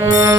Oh,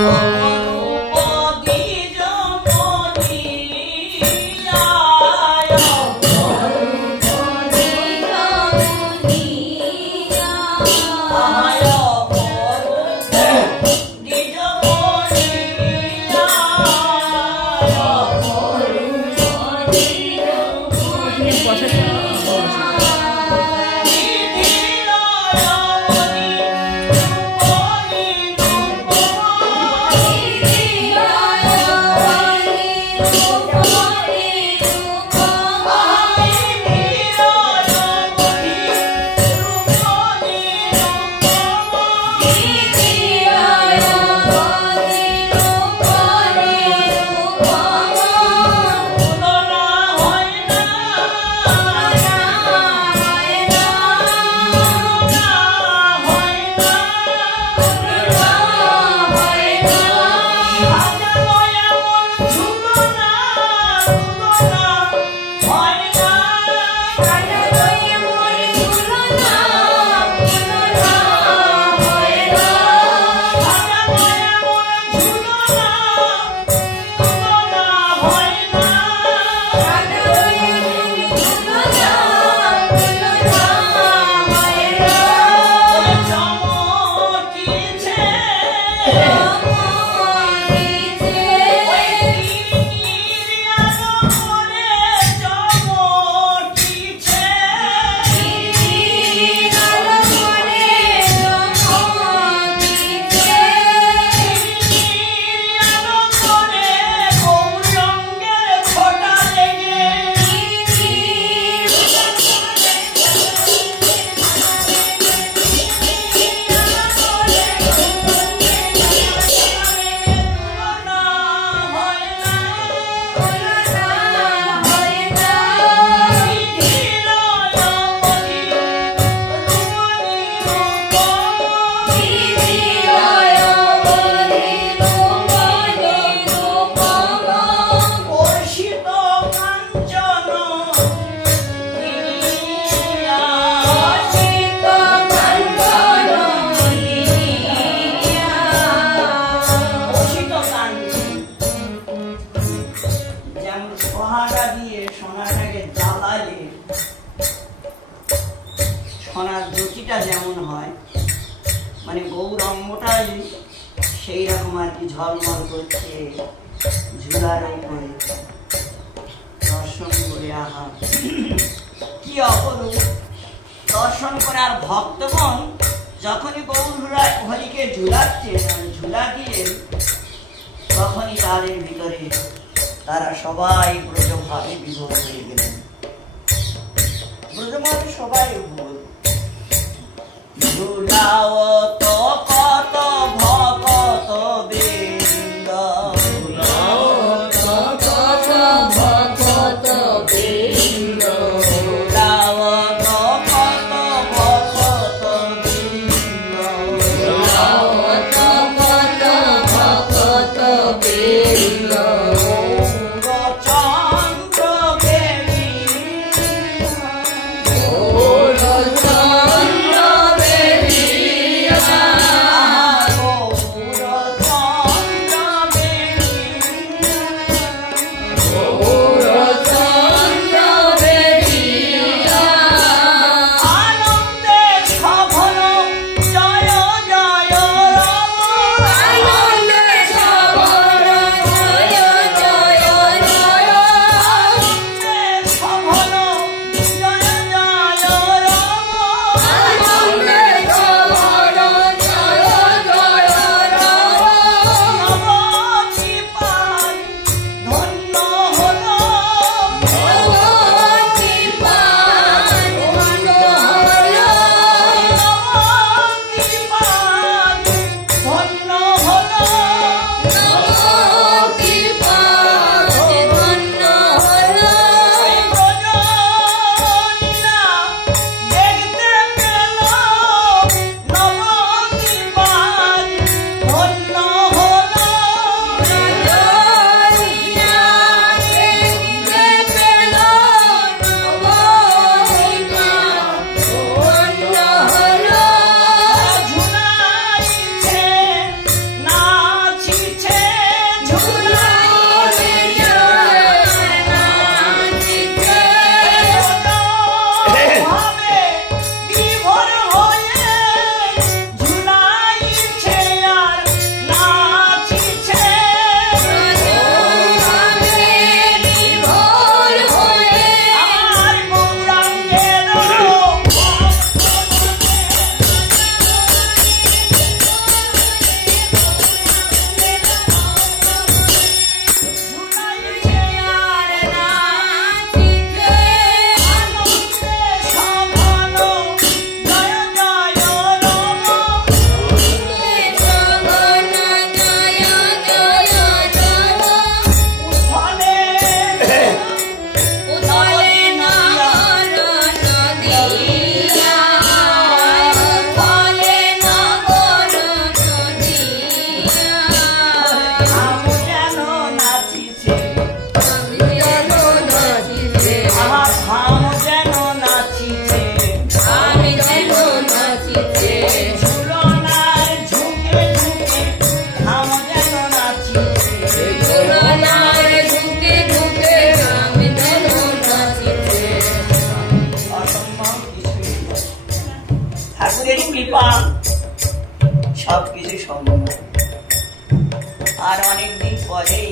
আর অনেকদিন পরেই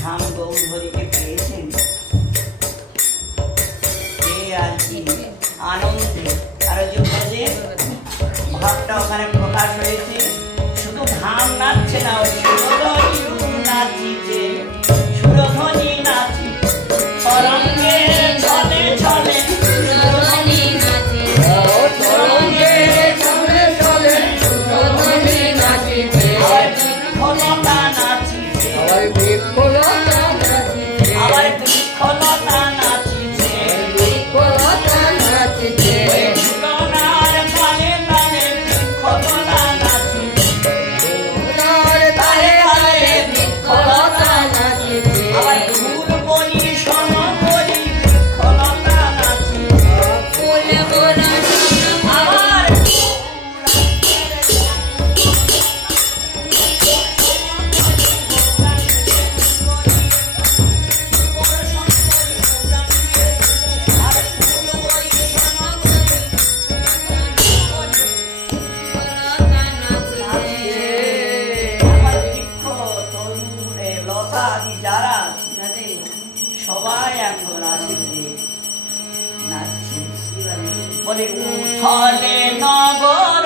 ধাম গৌর হরিকে পেয়েছেন, আর কি আনন্দে। আর যে ভাবটা ওখানে প্রকাশ হয়েছে, শুধু ধাম নাচছে না, ওই সুরধ্বনি নাচিছে, সুরধ্বনি নাচি তরঙ্গে চলে চলে, সুরধ্বনি নাচি তরঙ্গে চলে চলে, সুরধ্বনি নাচিছে, আবার বৃক্ষলতা নাচিছে, আবার বৃক্ষলতা নাচিছে, আবার বৃক্ষলতা নাচিছে, বৃক্ষলতা নাচিছে, ঝুলনার তালে তালে বৃক্ষলতা নাচিছে, ঝুলনার তালে তালে বৃক্ষলতা নাচিছে, আবার ফুল বলি সম বলি বৃক্ষলতা নাচিছে, ফুল বলি আবার সবাই এখন আসবে নাচছে, বলে উঠলে নগর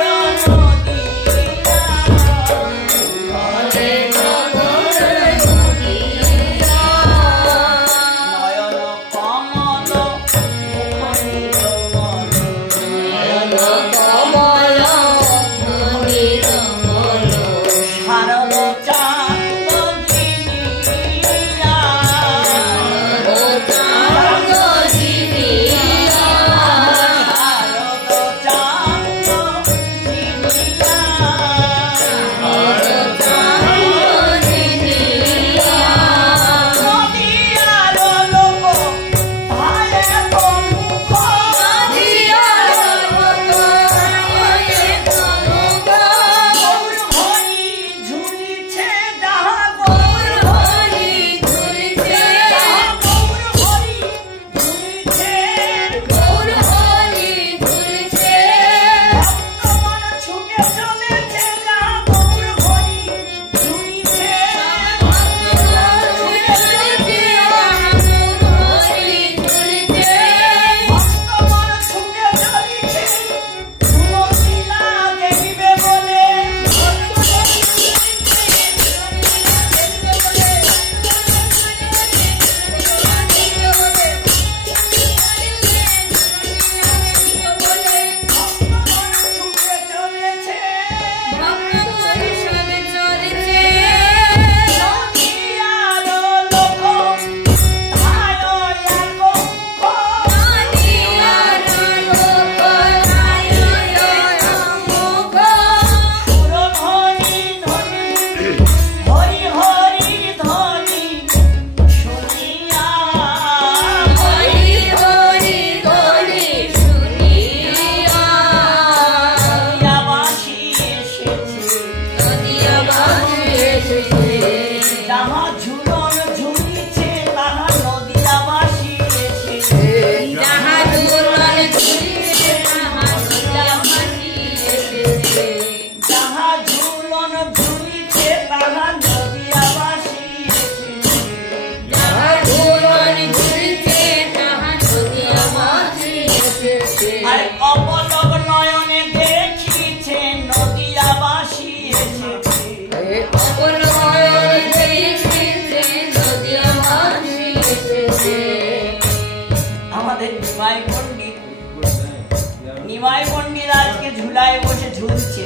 নিমাই পণ্ডিত আজকে ঝুলায় বসে ঝুলছে।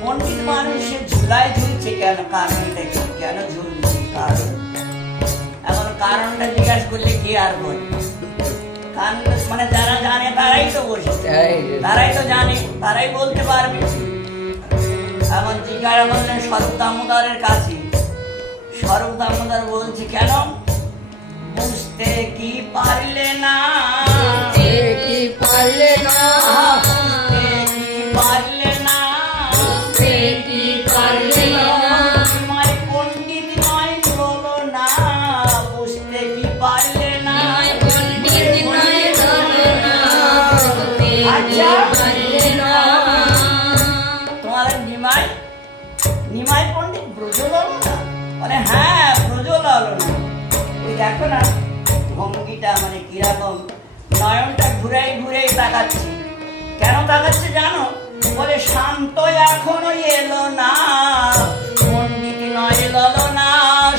পণ্ডিত মানুষের ঝুলায় ঝুলছে কেন? কারণটা কি? কেন ঝুলছে? কারণ এখন কারণটা জিজ্ঞাসা করলে কি আর বলবে? কারণ মানে যারা জানে তারাই তো বসে, তারাই তো জানে, তারাই বলতে পারবে। এখন জিজ্ঞাসা করলেন স্বরূপ দামোদরের কাছে। স্বরূপ দামোদর বলছে কেন? বুঝতে কি পারলে না, কি পারলে না, বুঝতে কি পারলে না, কি পারলে না, মাই পণ্ডিত নয় বলো না, বুঝতে কি পারলে না, পণ্ডিত নয় বলো না, আচ্ছা পারলে না। তোমার নিমাই নিমাই পণ্ডিত ব্রজলালনা মানে হ্যাঁ ব্রজলালনা। ওই দেখো না ভঙ্গিটা মানে কিরকম, নয়নটা ঘুরে ঘুরে তাকাচ্ছে। কেন তাকাচ্ছে জানো? বলে শান্ত এখনো এলো না পণ্ডিত নয় ললনা,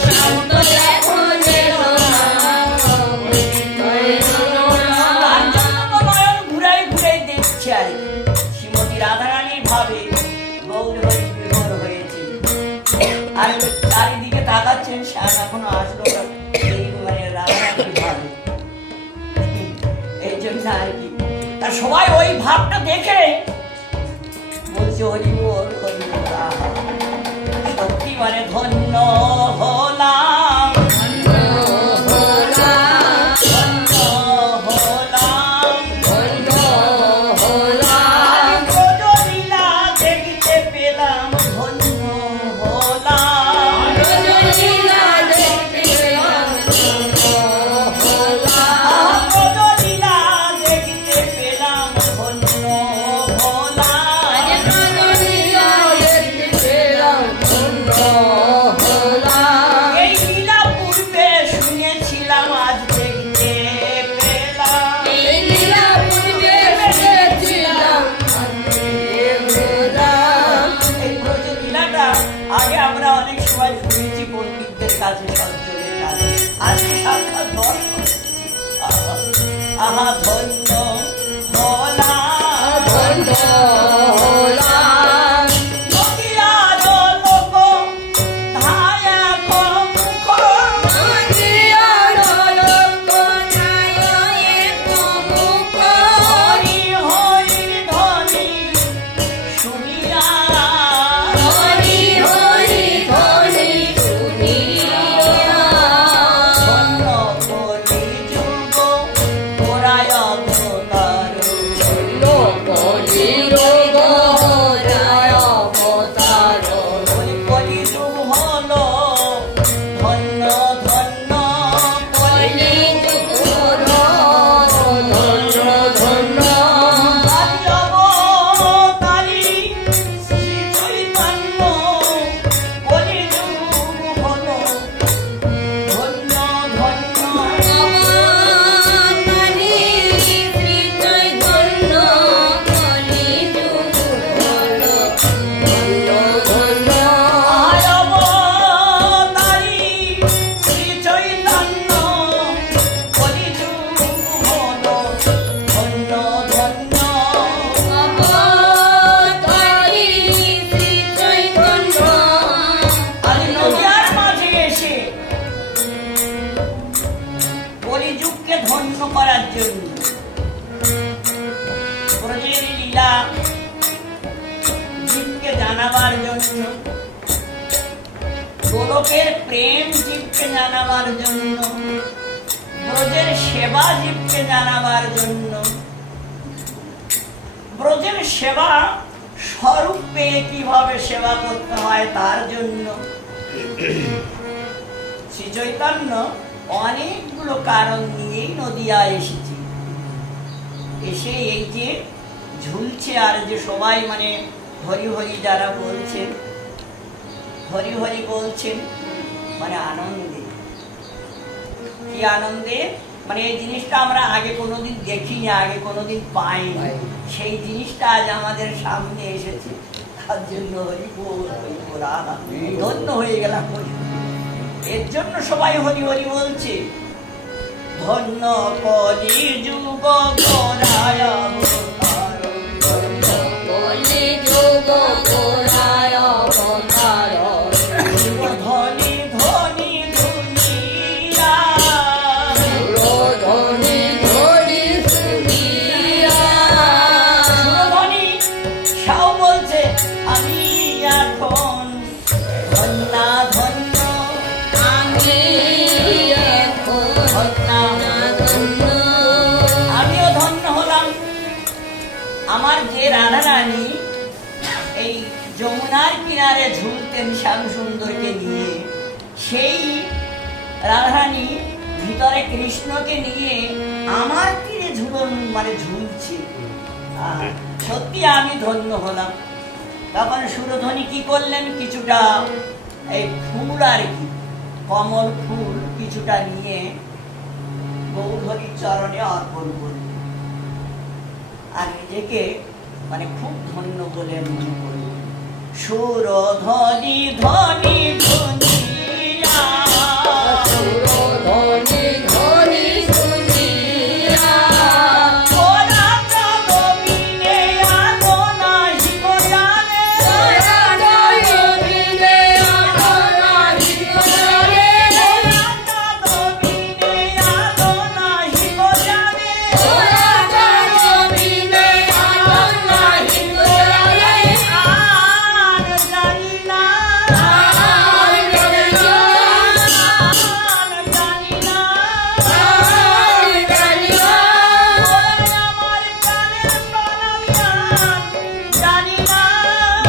শান্ত এখনো এলো না। তার জন্য তো নয়ন ঘুরাই ঘুরাই দেখছে আর কি। শ্রীমতী রাধারানীর ভাবে গৌর হরি বিভোর হয়েছে আর চারিদিকে তাকাচ্ছেন, শ্যাম এখনো আসলো না, এই মানে রাধারানীর ভাবে। এই জন্য আর কি তা সবাই ওই ভাবটা দেখে বলছে হরি বল হরি বল। সত্যি মানে ধন্য হলাম, ধন্য হলাম, ধন্য হলাম, ধন্য হলাম। ব্রজলীলা দেখিতে পেলাম ধন্য হলাম, ব্রজলীলা দেখিতে পেলাম ধন্য হলাম, ব্রজলীলা দেখিতে পেলাম ধন্য হলাম, ব্রজলীলা দেখিতে পেলাম ধন্য হলাম। এই লীলা পূর্বে শুনেছিলাম আজ দেখতে পেলাম, এই লীলা পূর্বে শুনেছিলাম আজ দেখতে পেলাম। এই ব্রজলীলাটা আগে আমরা অনেক সময় শুনেছি পণ্ডিতদের কাছে, সজ্জনের কাছে, আজকে সাক্ষাৎ দর্শন করছি। আহা ধন্য হলাম, ধন্য হলাম। নদিয়ার লোক ধায়া মুখ, নদিয়ার লোক ধায়া মুখ। হরি হরি ধ্বনি শুনিয়া, হরি হরি ধ্বনি শুনিয়া। ধন্য কলি যুগ গোরায় অবতার, ধন্য কলি যুগ গোরায় অবতার। কলি যুগ হলো ধন্য ধন্য, কলি যুগ হলো ধন্য ধন্য। আদি অবতারী শ্রী চৈতন্য, কলি যুগ হলো ধন্য ধন্য। অবতারী শ্রী চৈতন্য, কলি যুগ হলো ধন্য ধন্য। আয় অবতারী শ্রী চৈতন্য, কলি যুগ হলো ধন্য ধন্য। অবতারী শ্রী চৈতন্য। আমি নদিয়ার মাঝে এসে কলিযুগকে ধন্য করার জন্য, ব্রজের লীলা জীবকে জানাবার জন্য, গোলকের প্রেম জীবকে জানাবার জন্য, ব্রজের সেবা জীবকে জানাবার জন্য, ব্রজের সেবা স্বরূপ পেয়ে কিভাবে সেবা করতে হয় তার জন্য শ্রী চৈতন্য অনেকগুলো কারণ নিয়েই নদিয়া এসেছে। এসে এই যে ঝুলছে আর যে সবাই মানে হরি হরি যারা বলছেন, হরি হরি বলছেন মানে আনন্দে। কি আনন্দে? মানে এই জিনিসটা আমরা আগে কোনোদিন দেখিনি, আগে কোনোদিন পাইনি, সেই জিনিসটা আজ আমাদের সামনে এসেছে। তার জন্য হরি বল হরি বল, ধন্য হয়ে গেলাম। এর জন্য সবাই হরি হরি বলছে। ধন্য কলি যুগ গোরায় অবতার, ধন্য কলি যুগ গোরায় অবতার। ধনি ধনি ধুনিয়া, ধনি ধনি ধুনিয়া। ধনি সাও বলছে আমি এখন ধন্য ধন্য, আমি এখন ধন্য ধন্য। আমিও ধন্য হলাম। আমার যে রাধারানী এই যমুনার কিনারে ঝুলতেন শ্যাম সুন্দরকে নিয়ে, সেই রাধারানী ভিতরে কৃষ্ণকে নিয়ে আমার তীরে ঝুলন মানে ঝুলছে। সত্যি আমি ধন্য হলাম। তখন সুরধ্বনি কি করলেন, কিছুটা এই ফুল আর কি কমল ফুল কিছুটা নিয়ে গৌরহরির চরণে অর্পণ করলেন আর নিজেকে মানে খুব ধন্য বলে মনে করলেন। সুরধ্বনি ধ্বনি ধনিয়া, সুরধ্বনি ধ্বনি ধনিয়া, ওরা জগবিনে আলো নাহি গো জানে, ওরা জগবিনে আলো নাহি গো জানে, ওরা জগবিনে আলো নাহি গো জানে, ওরা জগবিনে আলো নাহি গো জানে। আর জানি না, আর জানি না, আর জানি না, আর জানি না, ওরে আমার প্রাণের প্রাণ জানি না,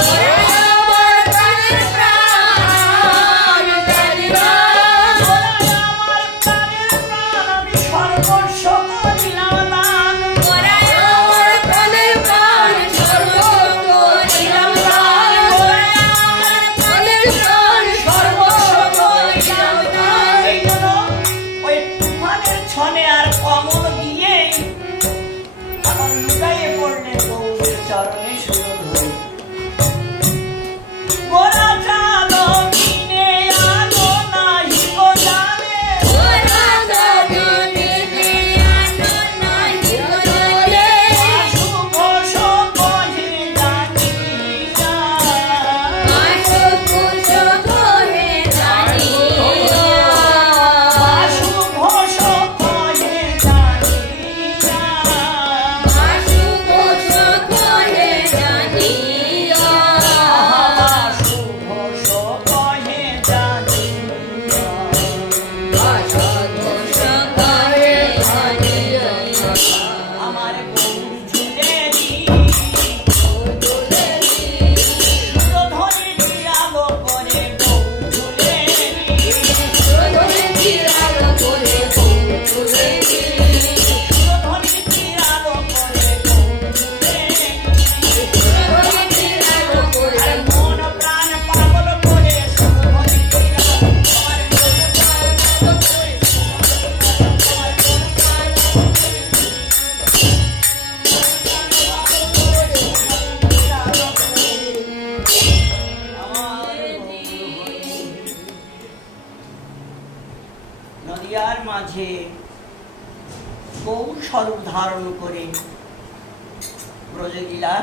ওরে আমার প্রাণের প্রাণ জানি না, ওরে আমার প্রাণের প্রাণ আমি সর্বস্ব করিলাম দান, ওরে আমার প্রাণের প্রাণ সর্বস্ব করিলাম দান, ওরে আমার প্রাণের প্রাণ সর্বস্ব করিলাম দান। এই জন্য ওই তুফানের ছনে আর কমল দিয়ে আমার লুকাইয়ে পড়লেন গৌরের চরণে সুরধ্বনি। গোরা জগবিনে আলো নাহি গো জানে, গোরা জগবিনে আলো নাহি গো জানে, অশুভ সকলে জানিয়া, অশুভ সকলে জানিয়া, অশুভ সকলে জানিয়া, অশুভ সকলে জানিয়া, অশুভ সকলে জানিয়া, অশুভ সকলে জানিয়া। আমার গৌর ঝুলেরি সুরধ্বনি দিয়ালো করে, গৌর ঝুলেরি সুরধ্বনি দিয়ালো করে, গৌর ঝুলেরি সুরধ্বনি দিয়ালো করে, গৌর ঝুলেরি সুরধ্বনি দিয়ালো করে, আর মন প্রাণ পাগল করে সুরধ্বনি দিয়ালো, আমার মন প্রাণ পাগল করে, আমার মন প্রাণ পাগল করে, নদিয়ার মাঝে গৌর স্বরূপ ধারণ করে ব্রজলীলা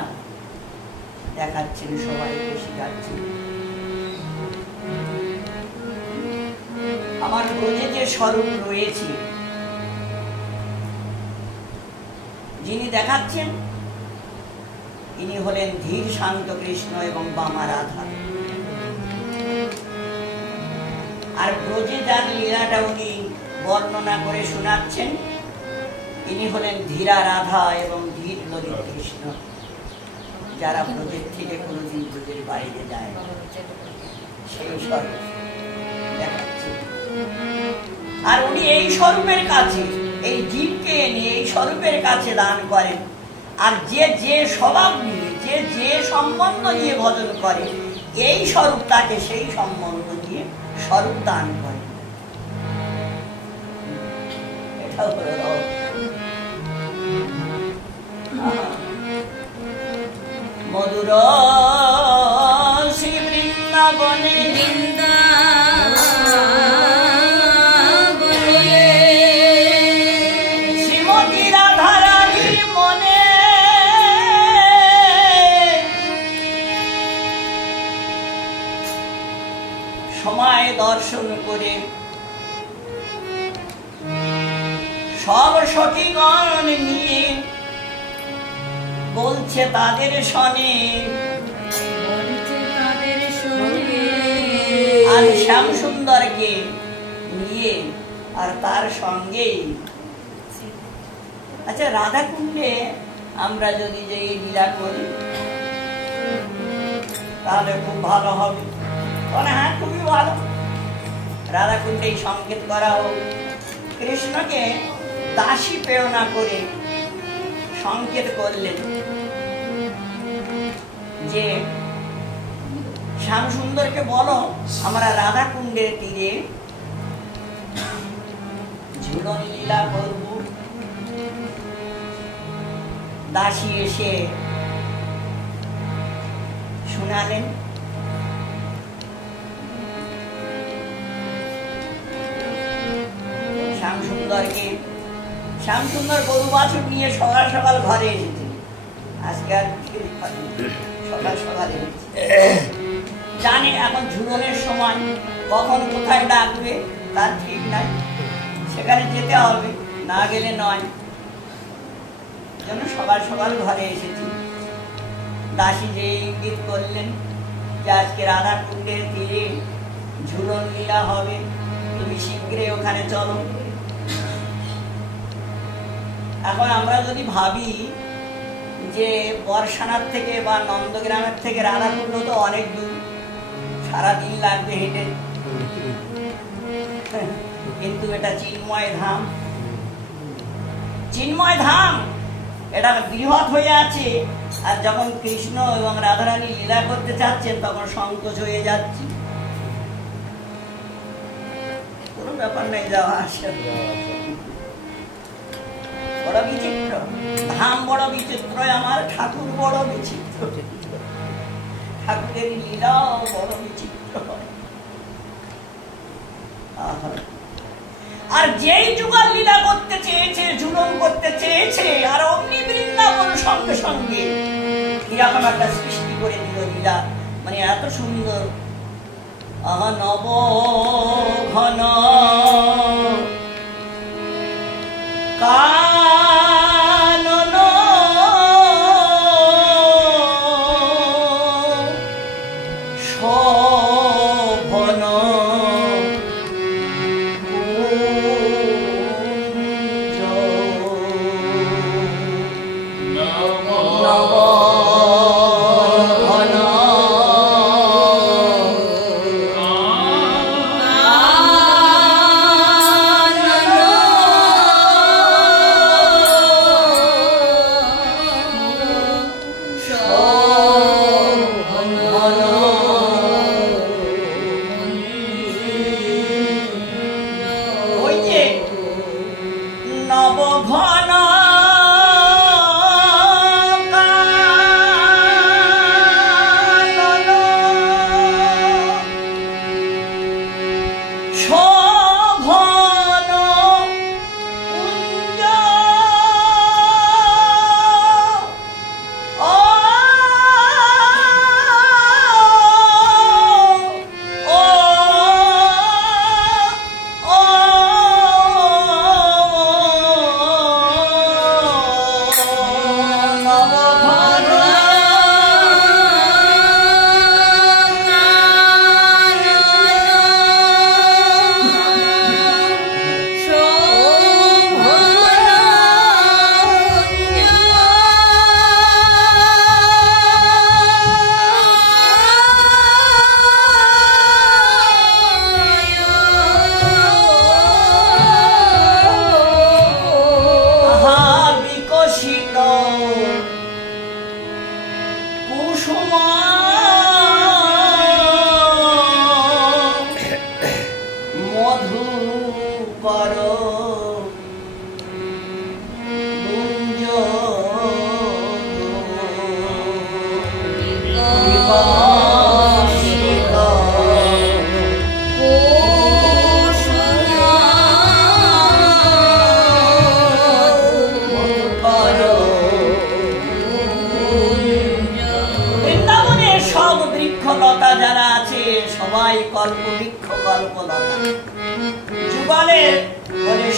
দেখাচ্ছেন, সবাইকে শেখাচ্ছেন। আমার ব্রজে যে স্বরূপ রয়েছে, যিনি দেখাচ্ছেন ইনি হলেন ধীর শান্ত কৃষ্ণ এবং বামা রাধা। আর ব্রজে যার লীলাটা উনি বর্ণনা করে শোনাচ্ছেন, ইনি হলেন ধীরা রাধা এবং ধীর ললিত কৃষ্ণ, যারা ব্রজের থেকে কোনোদিন ব্রজের বাইরে যায় না, সেই স্বরূপ দেখাচ্ছেন। আর উনি এই স্বরূপের কাছে, এই জীবকে নিয়ে এই স্বরূপের কাছে দান করেন। আর যে যে স্বভাব নিয়ে, যে যে সম্বন্ধ নিয়ে ভজন করে, এই স্বরূপ তাকে সেই সম্বন্ধ দিয়ে স্বরূপ দান করে। এটাও হলো রহস্য। মধুর শ্রী বৃন্দাবনে, শ্রীমতী রাধারানীর মনে সময় দর্শন করে সব সখীগণ নিয়ে বলছে তাদের শনে, আর শ্যাম সুন্দরকে নিয়ে আর তার সঙ্গেই। আচ্ছা, রাধা কুণ্ডে আমরা যদি যে লীলা করি তাহলে খুব ভালো হবে। হ্যাঁ, খুবই ভালো। রাধা কুণ্ডে সংকেত করা হোক, কৃষ্ণকে দাসী প্রেরণা করে সংকেত করলেন যে শ্যামসুন্দরকে বলো আমরা রাধা কুণ্ডের তীরে ঝুলন লীলা করব। দাসী এসে শোনালেন। শ্যামসুন্দর গরু বাছুর নিয়ে সকাল সকাল ঘরে এসেছে। আজকে আর সকাল সকাল জানে এখন ঝুলনের সময়, কখন কোথায় ডাকবে তার ঠিক নাই, সেখানে যেতে হবে, না গেলে নয়, জন্য সকাল সকাল ঘরে এসেছি। দাসী যে ইঙ্গিত করলেন যে আজকে রাধা কুণ্ডের তীরে ঝুলন লীলা হবে, তুমি শীঘ্রই ওখানে চলো। এখন আমরা যদি ভাবি যে বর্ষানাথ থেকে বা নন্দগ্রামের থেকে রাধাকুণ্ড তো অনেক দূর, সারাদিন লাগবে হেঁটে, কিন্তু এটা চিন্ময় ধাম। চিন্ময় ধাম এটা বৃহৎ হয়ে আছে, আর যখন কৃষ্ণ এবং রাধারানী লীলা করতে চাচ্ছেন তখন সংকোচ হয়ে যাচ্ছে। কোনো ব্যাপার নেই, যাওয়া আসে। বড় বিচিত্র ধাম, বড় বিচিত্র, আমার ঠাকুর বড় বিচিত্র, ঠাকুরের লীলাও বড় বিচিত্র হয়। আর যেই যুগল লীলা করতে চেয়েছে, ঝুলন করতে চেয়েছে, আর অমনি বৃন্দাবন সঙ্গে সঙ্গে কিরকম একটা সৃষ্টি করে দিল লীলা, মানে এত সুন্দর। নব ঘন কানন শোভন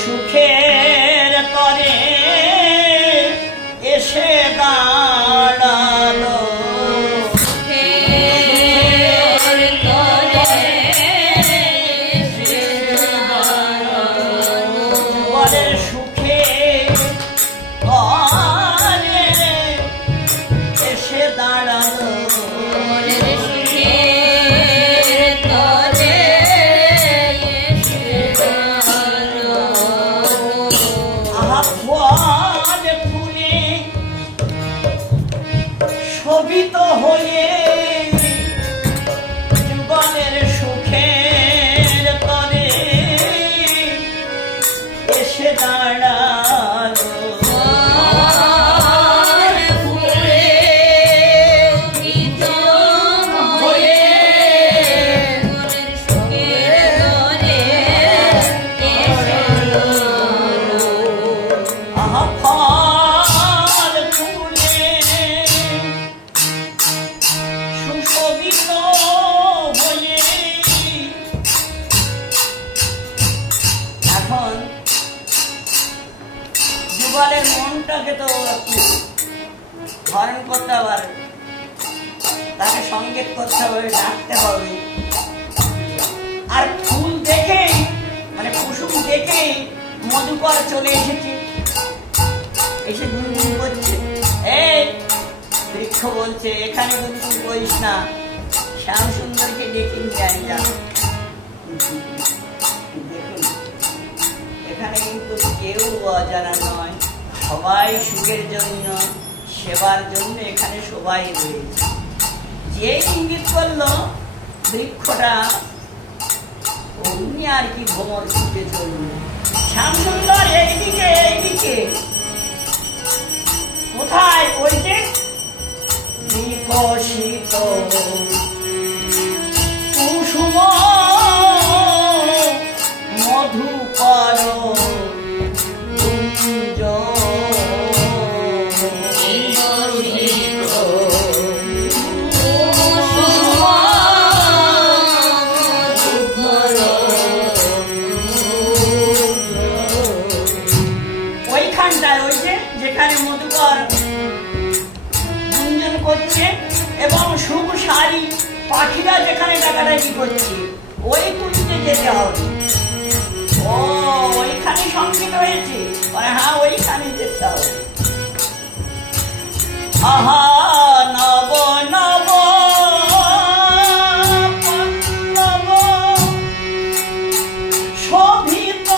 সুখের করে এসে দাঁড়ালো, সুখে এসে দাঁড়ালো, সঙ্গীত করতে হবে, ডাকতে হবে। আর ফুল দেখেই মানে কুসুম দেখেই মধুকর চলে এসেছে, এসে গুনগুন করছে। এই বৃক্ষ বলছে এখানে গুনগুন করিস না, শ্যাম সুন্দরকে ডেকে নিয়ে আয় যা। দেখুন এখানে কিন্তু কেউ অজানা নয়, সবাই সুখের জন্য সেবার জন্য এখানে সবাই রয়েছে। যে ইঙ্গিত করলো বৃক্ষটা অমনি আর কি ভ্রমর ছুটে চলল। শ্যাম সুন্দর এইদিকে এইদিকে, কোথায়? ওই যে বিকশিত কুসুম মধুকর কুঞ্জ, ওইখানটায় ওই যে যেখানে মধুকর গুঞ্জন করছে এবং সুখসারী পাখিরা যেখানে ডাকাডাকি করছে, ওই কুঞ্জে যেতে হবে। ও ওইখানে সংগীত হয়েছে, হ্যাঁ ওইখানে যেতে হবে। আহা নব নব পল্লব শোভিত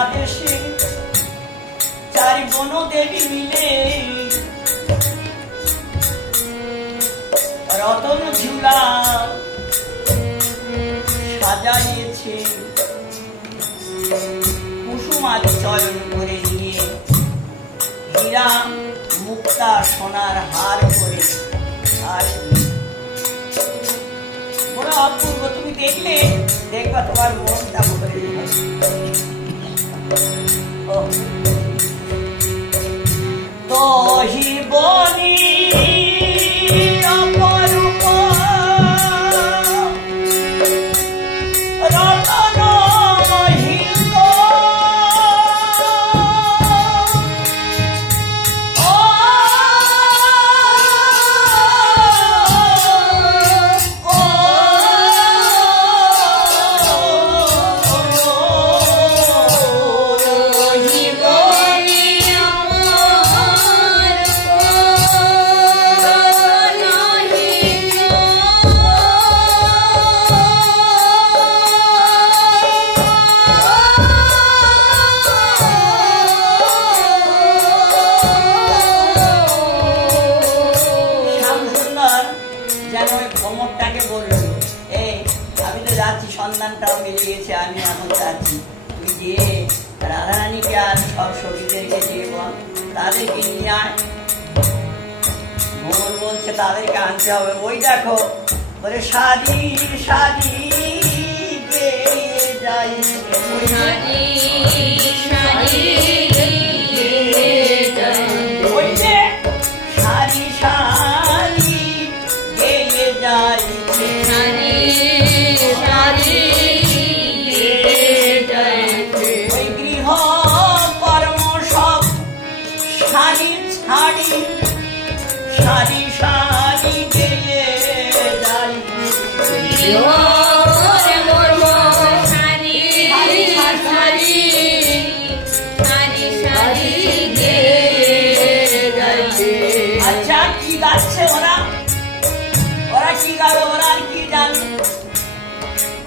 আদেশে চারি বনদেবী মিলে রতন ঝুলা সাজাইয়েছে, কুসুমাদি চয়ন করে নিয়ে হীরা মুক্তা সোনার হার করে। আর বড় অপূর্ব, তুমি দেখলে দেখবা তোমার মনটা ভরে যাবে। দহিবনি অপরূপ রতন হিল সন্ধানটাও মিলিয়েছে, আমি এখন যাচ্ছি, তুই গিয়ে রাধারানীকে আর সব সখীদেরকে দিয়ে বল তাদেরকে নিয়ে আয়। ভ্রমণ বলছে তাদেরকে আনতে হবে। ওই দেখো বলে শাদি শাদি যাই, ওই যে শাড়ি শাড়ি গেয়ে যাই, ওই গৃহ কর্ম সব শাড়ি ছাড়ি শাড়ি শাড়ি গেয়ে যাই, আচ্ছা কি গাচ্ছে ওরা? ওরা কি গাবে? ওরা আর কি জানে?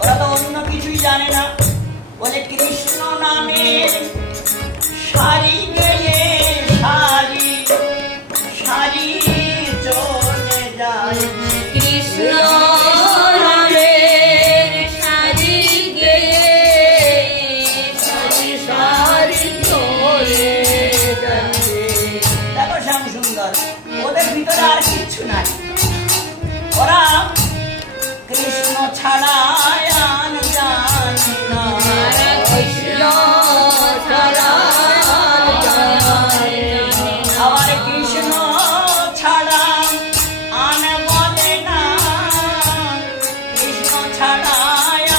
ওরা তো অন্য কিছুই জানে না। বলে কৃষ্ণ নামে শাড়ি গেয়ে শাড়ি শাড়ি চলে যায়, কৃষ্ণ নামে শাড়ি গেয়ে শাড়ি শাড়ি চলে যায়। দেখো শ্যাম সুন্দর, ওদের ভিতরে আর কিচ্ছু নাই। ওরা কৃষ্ণ ছাড়া জানি না, কৃষ্ণ ছাড়া আবার কৃষ্ণ ছাড়া আন বলে না, কৃষ্ণ ছাড়া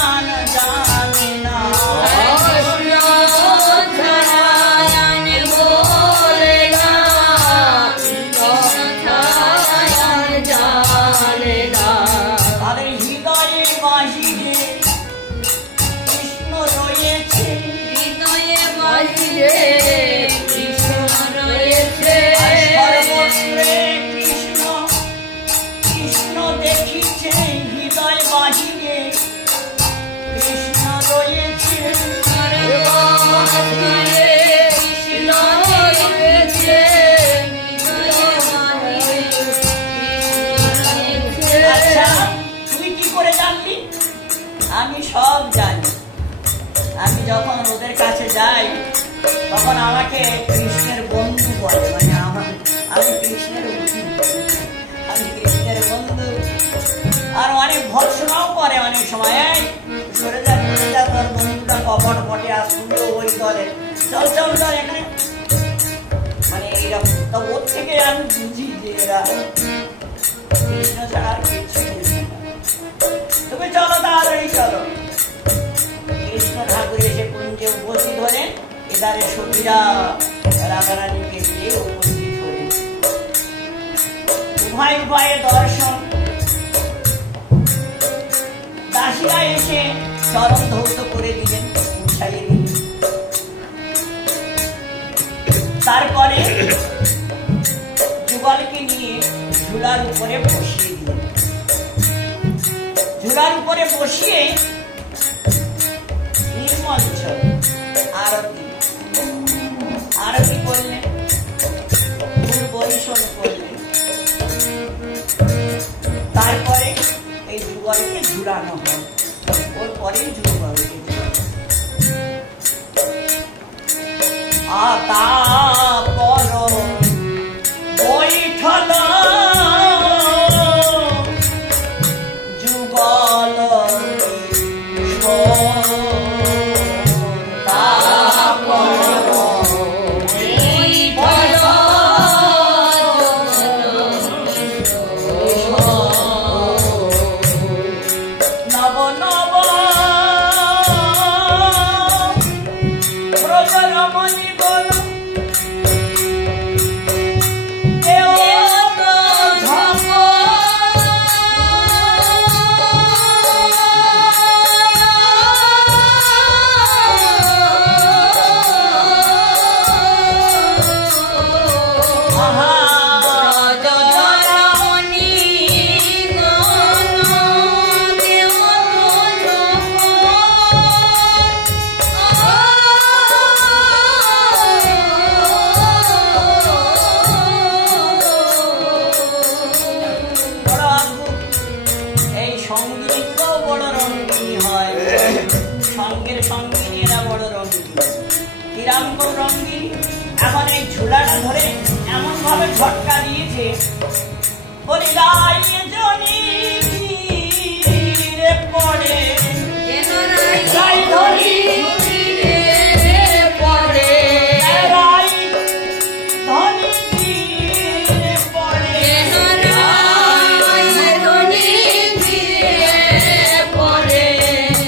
আন জানি না, তাদের হৃদয়ে বাহিরে কৃষ্ণ রয়েছে, হৃদয়ে বাহিরে কৃষ্ণ রয়েছে, সর্বত্রে কৃষ্ণ কৃষ্ণ দেখিছে, হৃদয় বাহিরে কৃষ্ণ রয়েছে, সর্বত্রে কৃষ্ণ রয়েছে, আচ্ছা তুই কি করে জানলি? আমি সব জানি। আমি যখন ওদের কাছে যাই তখন আমাকে কৃষ্ণের বন্ধু বলে, মানে আমি কৃষ্ণের বন্ধু। আর অনেক ভৎসনাও করে অনেক সময়, এই সরে যা তোর বন্ধুটা কপট পটে আর তুমিও ওই দলে, চল চল চল এখানে, মানে এইরকম। তো ওর থেকে আমি বুঝি যে এরা কৃষ্ণ ছাড়া কিছু। তুমি চলো তাড়াতাড়ি চলো। কৃষ্ণ ঠাকুর এসে কুঞ্জে উপস্থিত হলেন, এবারে সখীরা রাধারানীকে দিয়ে উপস্থিত হলেন। উভয় উভয়ে দর্শন, দাসীরা এসে চরণ ধৌত করে দিলেন, উঠাইয়ে দিলেন। তারপরে যুগলকে নিয়ে ঝুলার উপরে বসিয়ে দিলেন। ঝুলার উপরে বসিয়ে নির্মঞ্চ আরতি আরতি করলেন, ফুল পরিশোধ করলেন, তারপরে এই যুগলকে ঝুলানো হয়, ওর পরেই যুগলকে তারপর বৈঠল যুগল এখন এই ঝুলাটা ধরে এমন ভাবে ঝটকা দিয়েছে, বলি রাই জনি রে পড়ে রাই ধরি পড়ে রাই ধনি রে পড়ে পড়ে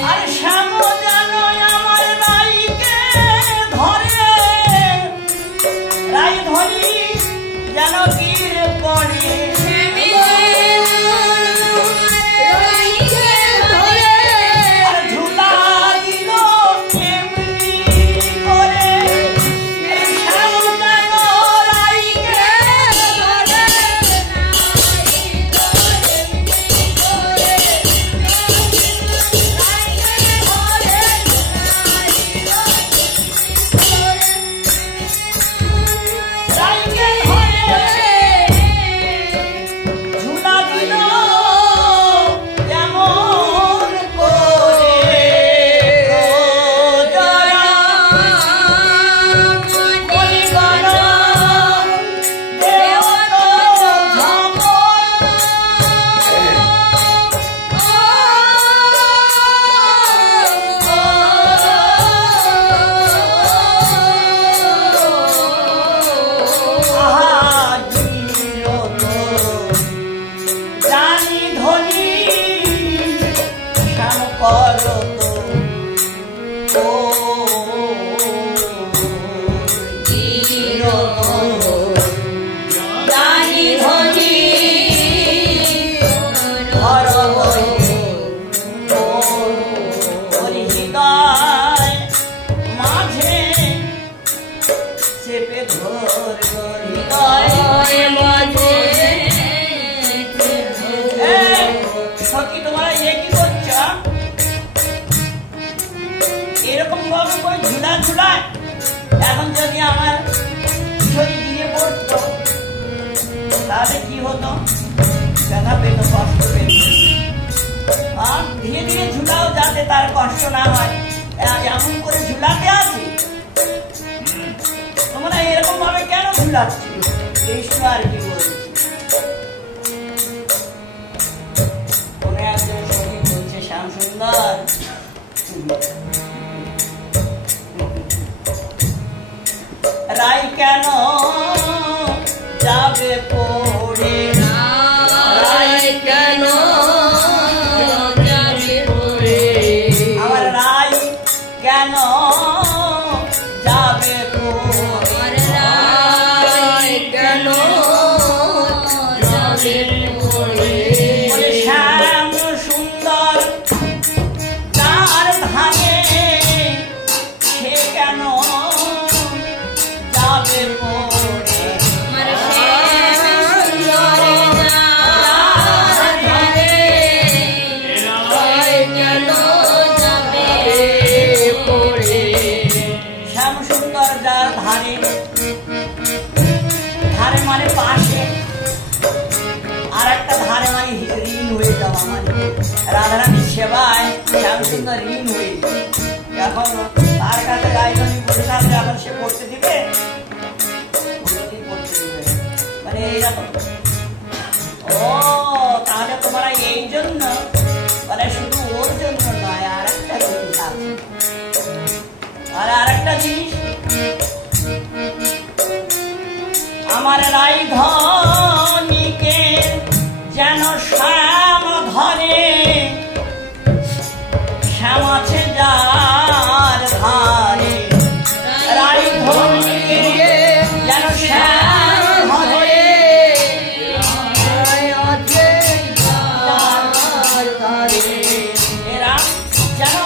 আর শ্যাম জানো আমার রাইকে ধরে রাই ধরি যেন গির পড়ে আর ঝুলা দিল কেমনি করে শ্যাম জানো রাইকে ধরে রাইকে ধরে ঝুলা দিল যেমন করে জয়া বলিবার দেও তো জানি ধনী শ্যাম করো তো জানি ধনী হৃদয় মাঝে চেপে ধর হৃদয় মাঝে সখী তোমরা কি করছো? এরকম ভাবে করে ঝুলা ঝুলায় এখন যদি আমার শরীর দিয়ে পড়তো তাহলে কি হতো? ব্যথা পেত, কষ্ট পেত। ধীরে ধীরে ঝুলাও যাতে তার কষ্ট না হয় এমন করে ঝুলাতে আছি। তোমরা এরকম ভাবে কেন ঝুলাচ্ছ? কৃষ্ণ আর কি বলছি, কোন একজন সখী বলছে শ্যাম সুন্দর রাই কেন যাবে পড়ে রাই কেন যাবে পড়ে আমার রাই কেন যাবে পড়ে রাই কেন যাবে পড়ে বলে শ্যাম সুন্দর তার ধানে সে কেন যাবে পড়ে সুন্দর যার ধারে ধারে মানে পাশে, আর একটা ধারে মানে ঋণ হয়ে যাওয়া, মানে রাধারানীর সেবায় শ্যাম সুন্দর ঋণ হয়ে যায়। এখন তার কাছে রায়জনী বসে থাকলে এখন সে করতে দিবে, মানে এইরকম। ও তাহলে তোমরা এই জন্য মানে শুধু ওর জন্য নয়, আর একটা জিনিস আছে। আর আরেকটা জিনিস, আমার রায়ধনীকে যেন শ্যাম ধরে, শ্যাম আছে যার ধারে, রায়ধনীকে যেন শ্যাম ধরে, এরা যেন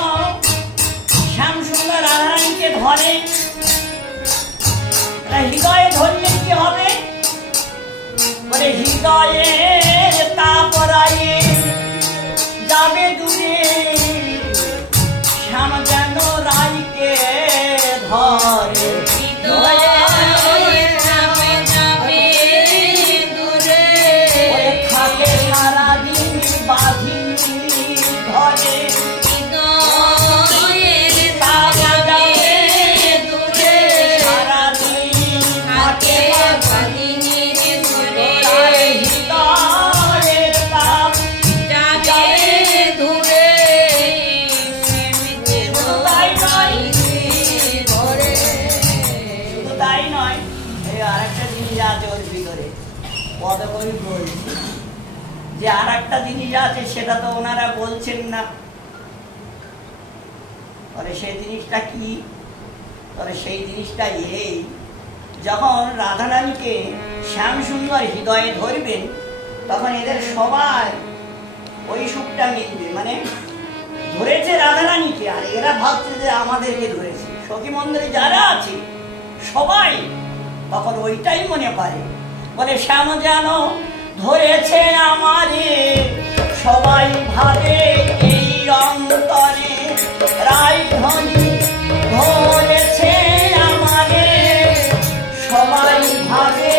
শ্যাম সুন্দর রাধারানীকে ধরে। হৃদয়ে ধরলে কি হবে? বলে হৃদয়ের তাপরায়ে যাবে দূরে, শ্যাম যেন রায়কে ধরে। থাকে সারাদিন বাঁধিনি ধরে, যে আর একটা জিনিস আছে সেটা তো ওনারা বলছেন না। সেই জিনিসটা কি? সেই জিনিসটা এই, যখন রাধারানীকে শ্যাম সুন্দর হৃদয়ে ধরবেন তখন এদের সবাই ওই সুখটা মিলবে। মানে ধরেছে রাধারানীকে, আর এরা ভাবছে যে আমাদেরকে ধরেছে। সখী মন্দিরে যারা আছে সবাই তখন ওইটাই মনে পারে। বলে শ্যাম যেন ধরেছে আমারে, সবাই ভাবে এই অন্তরে, রায়ধনী ধরেছে আমারে, সবাই ভাবে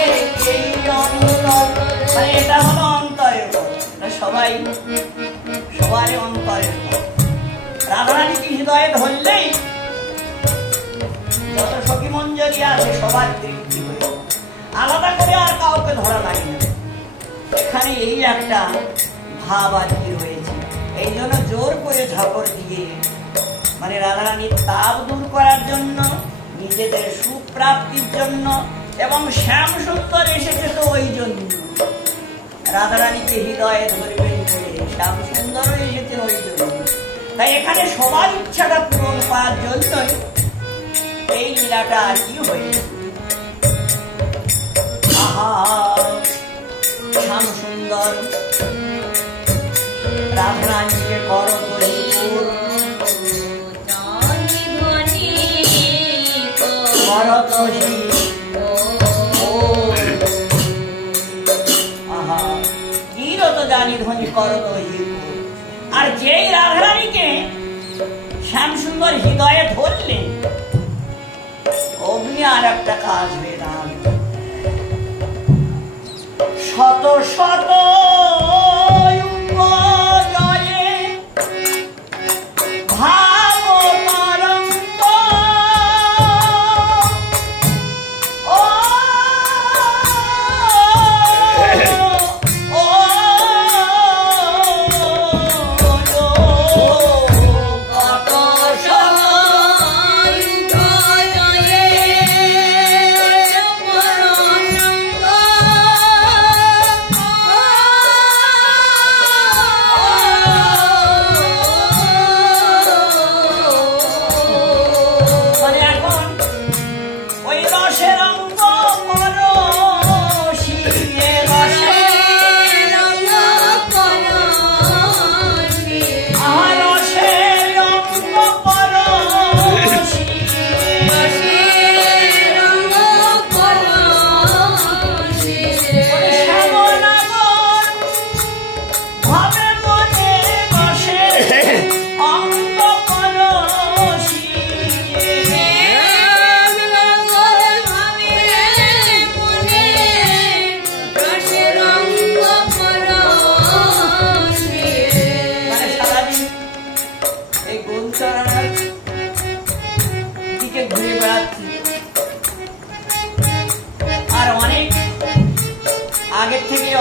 এই অন্তরে। এটা হলো অন্তরের কথা, সবাই সবারই অন্তরের কথা। রাধারানীকে হৃদয়ে ধরলেই যত সখী মঞ্জরি আছে সবার তৃপ্তি হয়ে, আলাদা করে আর কাউকে ধরা লাগে না। এখানে এই একটা ভাব আর কি রয়েছে। এই জন্য জোর করে ঝপড় দিয়ে মানে রাধারানীর তাপ দূর করার জন্য, নিজেদের সুখ প্রাপ্তির জন্য, এবং শ্যাম সুন্দর এসেছে তো ওই জন্য রাধারানীকে হৃদয়ে ধরবেন বলে, শ্যাম সুন্দরও এসেছে ওই জন্য। তাই এখানে সবার ইচ্ছাটা পূরণ করার জন্যই এই লীলাটা আর কি হয়েছে। আহা শ্যাম সুন্দর রাধারানীকে করো তরিপুর, করো তরি আহা গিরো তো জানি ধ্বনি করো তরিপুর। আর যেই রাধারানীকে শ্যাম সুন্দর হৃদয়ে ধরলেন অগ্নি আর একটা কাজ হয়ে দাঁড়াল। শত শত উপজয়ে ভাব তরঙ্গ, ও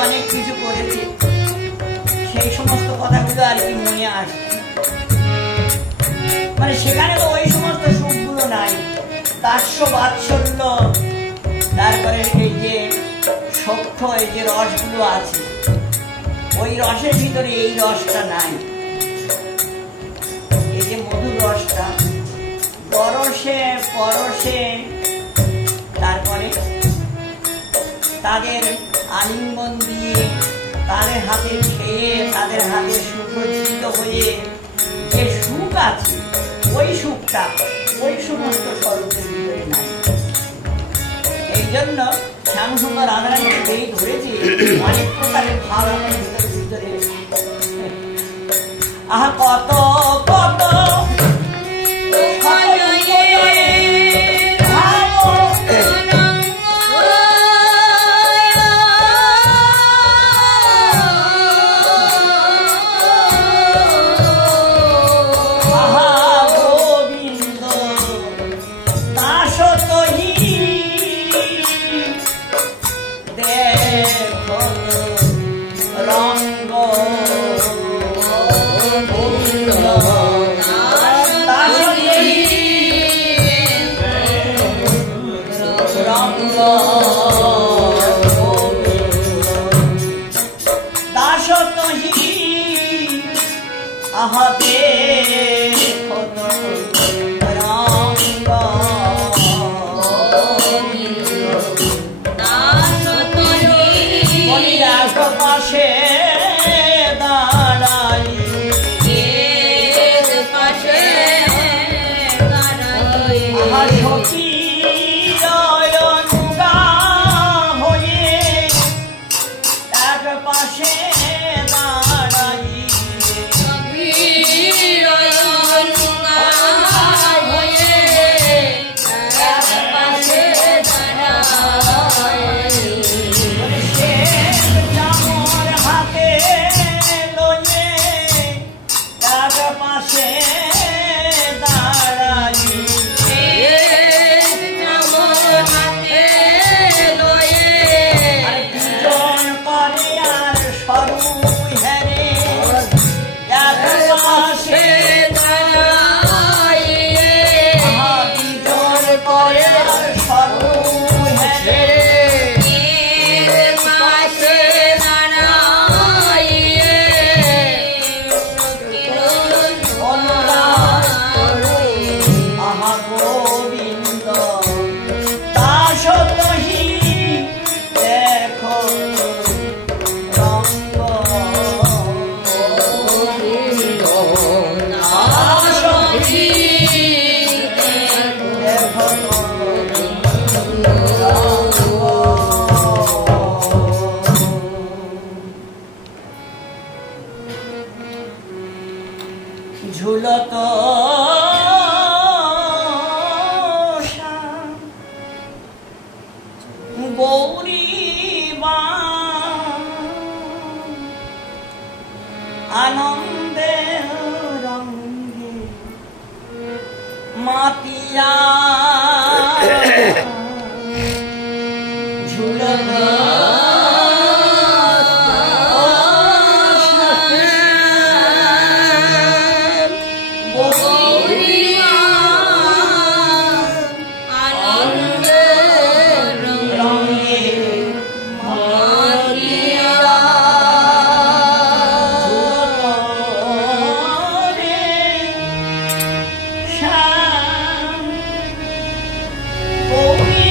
অনেক কিছু করেছে, সেই সমস্ত কথাগুলো আর কি মনে আসছে। মানে সেখানে তো ওই সমস্ত সুখগুলো নাই, দাস্য বাৎসল্য, তারপরে এই যে সখ্য, এই যে রসগুলো আছে, ওই রসের ভিতরে এই রসটা নাই। এই যে মধুর রসটা পরশে পরশে, তারপরে তাদের আলিঙ্গন দিয়ে, তাদের হাতে খেয়ে, তাদের হাতে সুসজ্জিত হয়ে যে সুখ আছে, ওই সুখটা ওই সমস্ত স্বরূপের ভিতরে নাই। এই জন্য শ্যামসুন্দর রাধারানীকে যেই ধরেছে, অনেক প্রকারের ভাব আমার ভিতরে ভিতরে। আহা কত কত ঝুলত গৌরী আনন্দে রঙ্গে মাতিয়া ঝুলত Oh,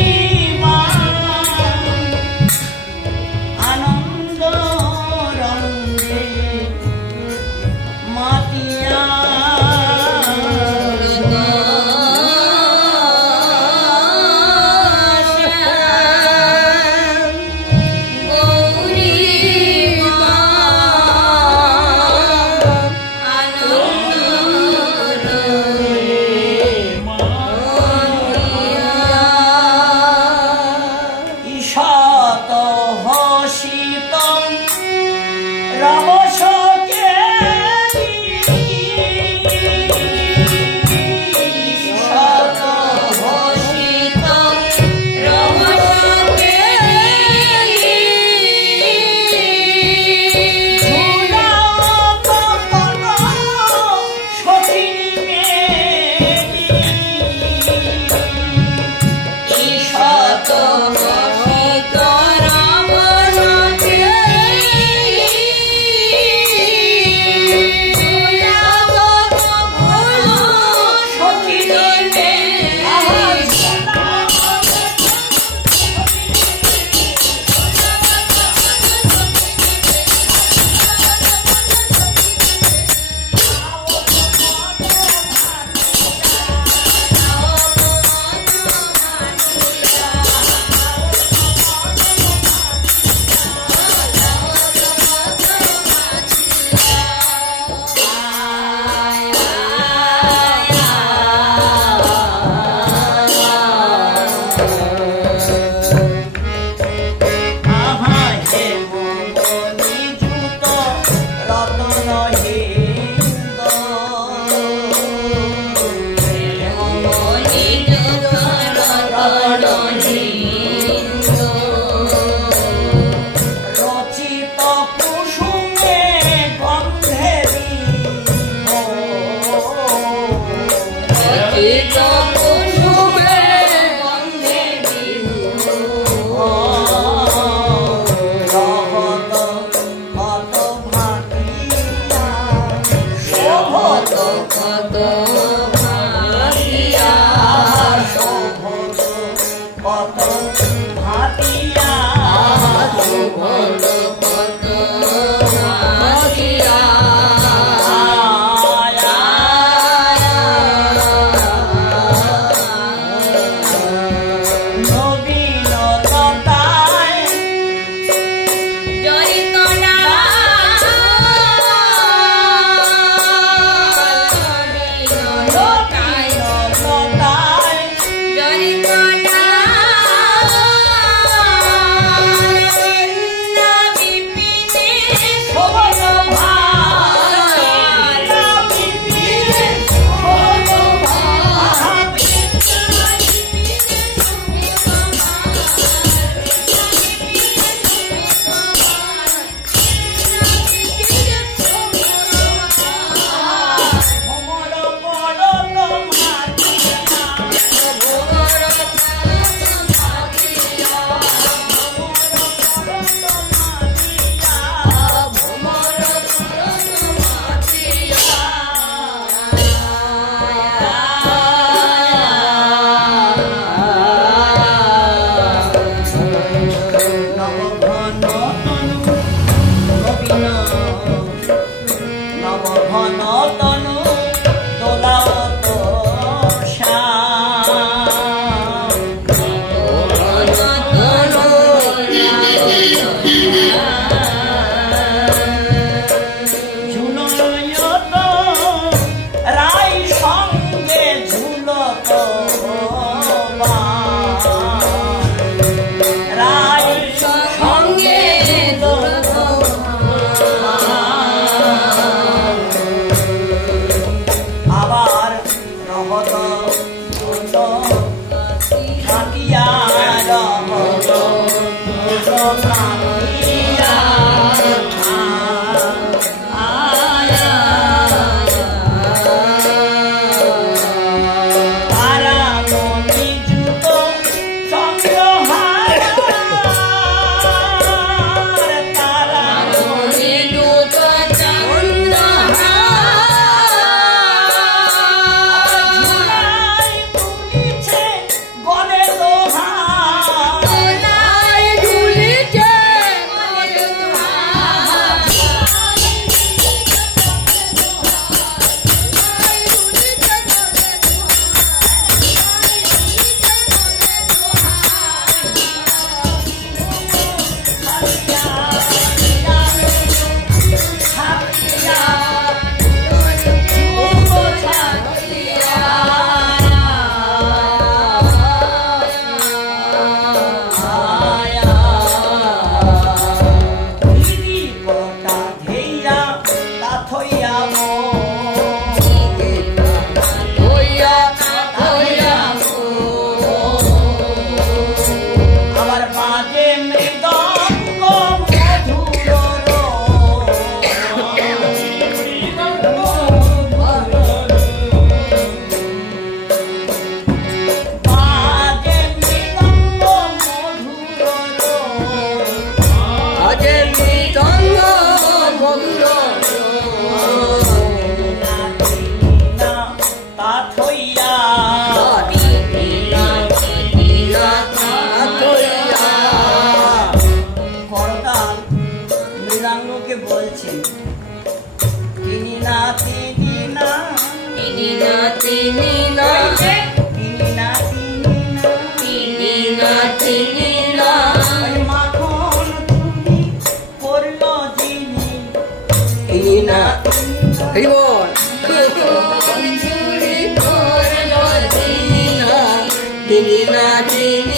Dini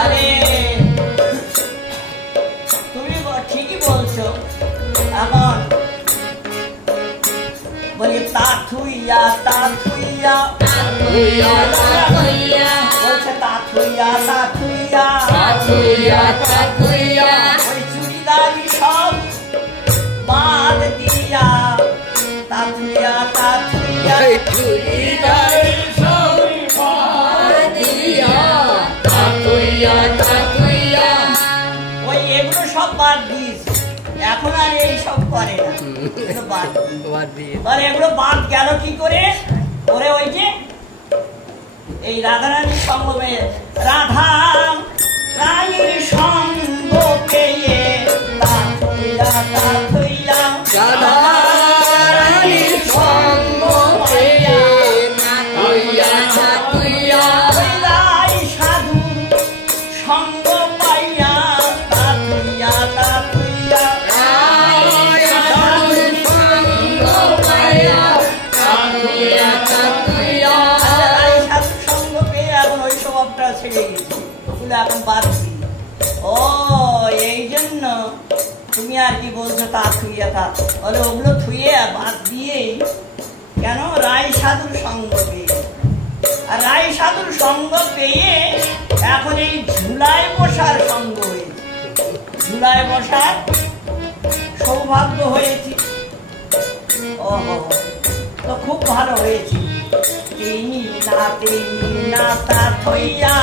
আরে তুমি ঠিকই বলছো। এখন বলি তা থুইয়া বলছে তা থুইয়া ওই চুড়িদারি সব বাদ দিয়া তা থুইয়া ওই এগুলো সব বাদ দিয়েছে, এখন আর এই সব করে না, এগুলো বাদ গেল কি করে? ওরে ওই যে এই রাধারানীর সঙ্গে রাধা রানীর সঙ্গ পেয়ে তা থুইয়া সাধু সঙ্গ পাইয়া তা থুইয়া ছেড়ে গেছি, ওগুলো এখন বাদ দিই। ও এই জন্য তুমি আর কি বলছো তা থুইয়া বলে ওগুলো থুয়ে বাদ দিয়ে কেন? রায় সাধুর সঙ্গ পেয়ে, আর রায় সাধুর সঙ্গ পেয়ে এখন এই ঝুলায় বসার সঙ্গ হয়েছে, ঝুলায় বসার সৌভাগ্য হয়েছে। ও তো খুব ভালো হয়েছে। তিনি না তা থইয়া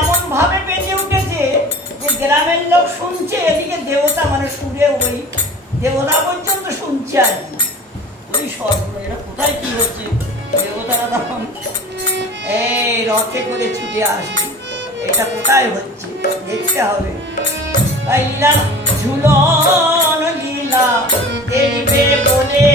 এমন ভাবে বেঁচে উঠেছে যে গ্রামের লোক শুনছে, এদিকে দেবতা মানে সুরে ওই দেবতা পর্যন্ত শুনছে আর কি। ওই স্বর্ণ এটা কোথায় কি হচ্ছে, দেবতারা তখন এই রথে করে ছুটে আসবে, এটা কোথায় হচ্ছে দেখতে হবে। তাই লীলা ঝুলন লীলা দেখবে বলে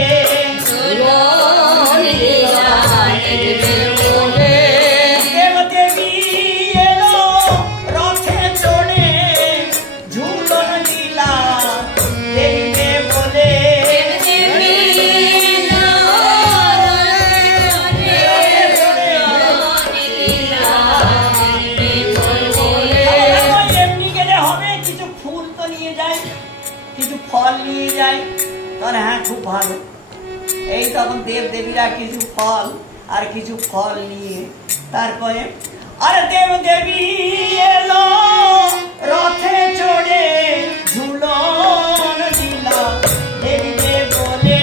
ফল নিয়ে যায়। হ্যাঁ খুব ভালো। এই তখন দেব দেবীরা কিছু ফল আর কিছু ফল নিয়ে তারপরে আরে দেব দেবী এলো রথে চড়ে ঝুলন দিলা দেবী দেব বলে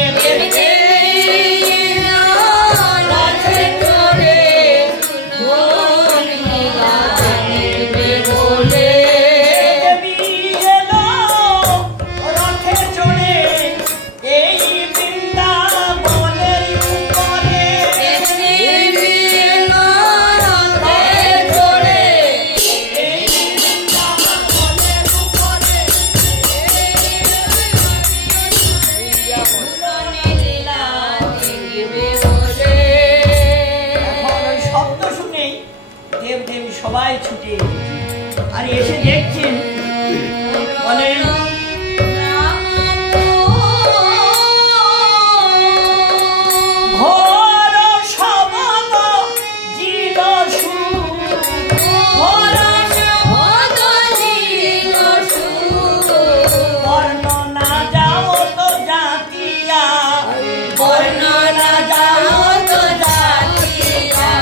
সবাই ছুটে আর এসে দেখছেন বলেন ঘোর শবদ জিল বর্ণনা যাও তো জাতিয়া বর্ণনা যাও তো জাতিয়া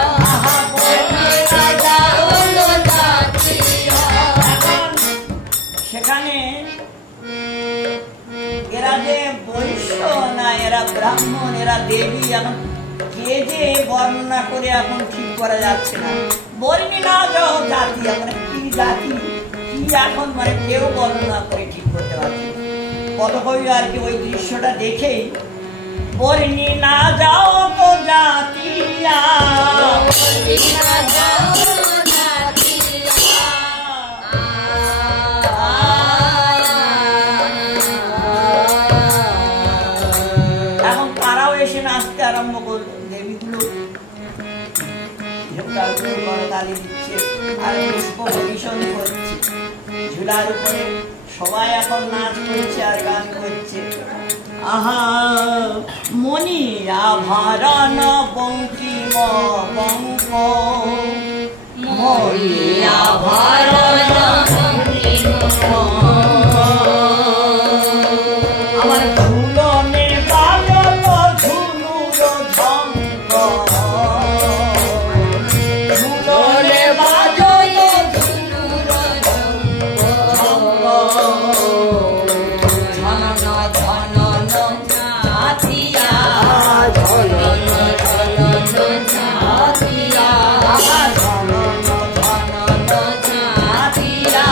সেখানে এরা যে বৈশ্য না এরা ব্রাহ্মণ এরা দেবী, এখন কে কে যে বর্ণনা করে এখন ঠিক করা যাচ্ছে না। বর্ণি না যাও জাতি, মানে কি জাতি কি এখন মানে কেউ বর্ণনা করে ঠিক করতে পারছে না। কত কবি আর কি ওই দৃশ্যটা দেখেই বর্ণি না যাও তো জাতিয়া, এখন তারাও এসে নাচতে আরম্ভ করলো। দেবীগুলো তালি দিচ্ছে আর পুষ্প ভীষণ করছে ঝুলার উপরে, সবাই এখন নাচ করছে আর গান করছে। আহা মনি আভারণ বঙ্কিম বঙ্ক, মনি আভারণ আমার ঝুলনে বাজত ঝুলুর ঝঙ্ক, ঝুলনে বাজত ঝুলুর ঝঙ্ক, ঝনন ঝনন ঝাঁতিয়া, ঝনন ঝনন ঝাঁতিয়া, ঝনন ঝনন ঝাঁতিয়া,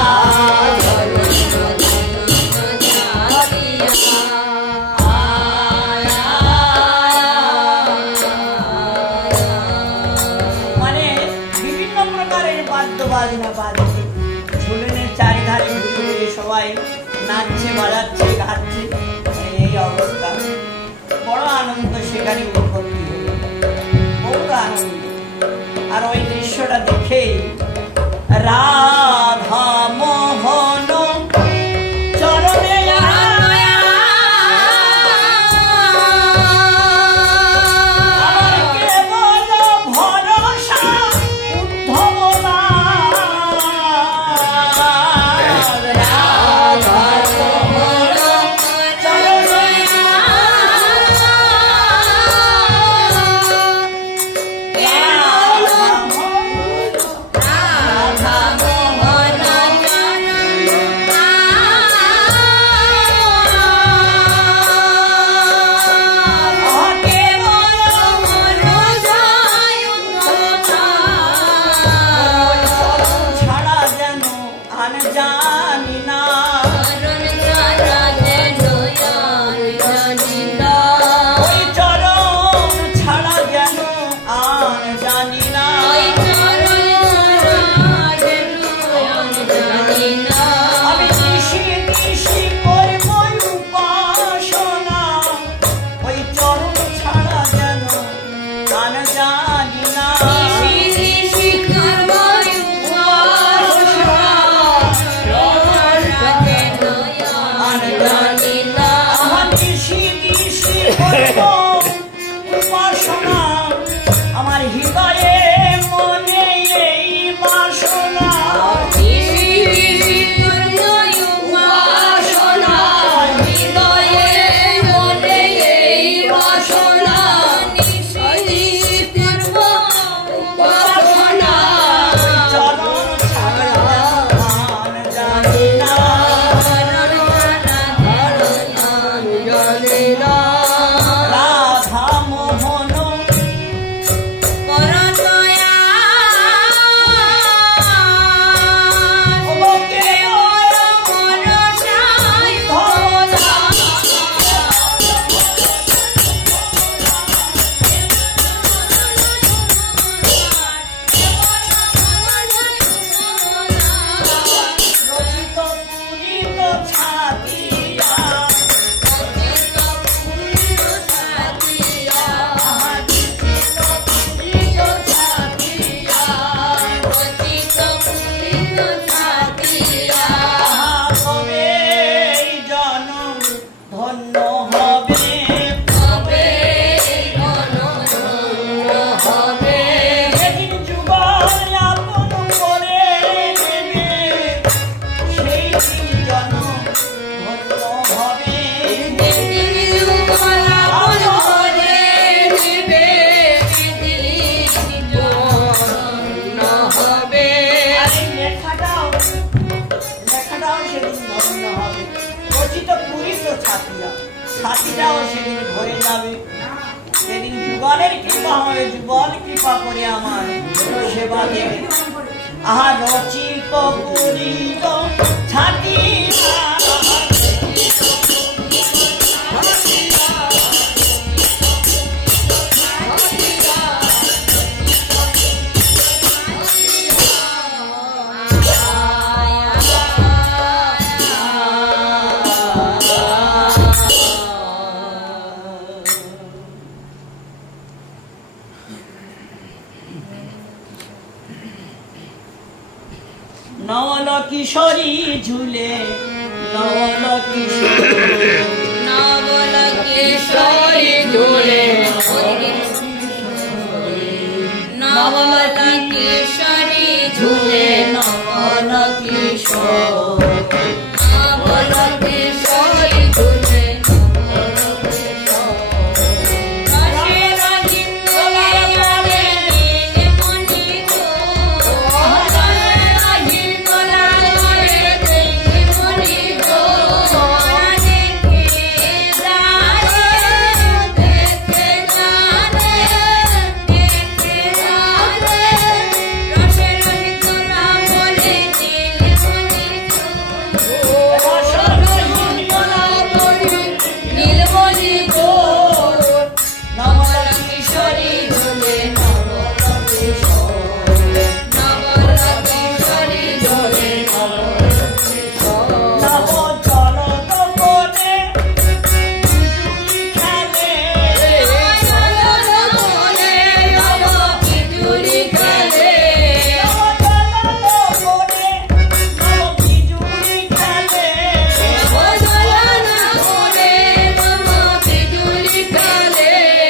মানে বিভিন্ন প্রকারের বাদ্য বাজনা বাজছে, ঝুলনের চারিধারে ঘুরে ঘুরে সবাই নাচছে বাজাচ্ছে গাচ্ছে। এই অবস্থা, বড় আনন্দ সেখানে উৎপত্তি হলো, বহুত আনন্দ। আর ওই দৃশ্যটা দেখেই রাধা মোহন চরণে আমার হৃদয়ে মনে এই বাসনা, ছাতিটাও সেদিন ভরে যাবে, সেদিন যুগ যুগলের কৃপা হবে, যুগল কৃপা করে আমার সেবা দেবে। আহা রচিত করিল ছাতিয়া নবল কিশোরী ঝুলে, নবল কিশোরী ঝুলে, নবল কিশোরী ঝুলে, নবল কিশোর, নবল কিশোরী ঝুলে, কিশোর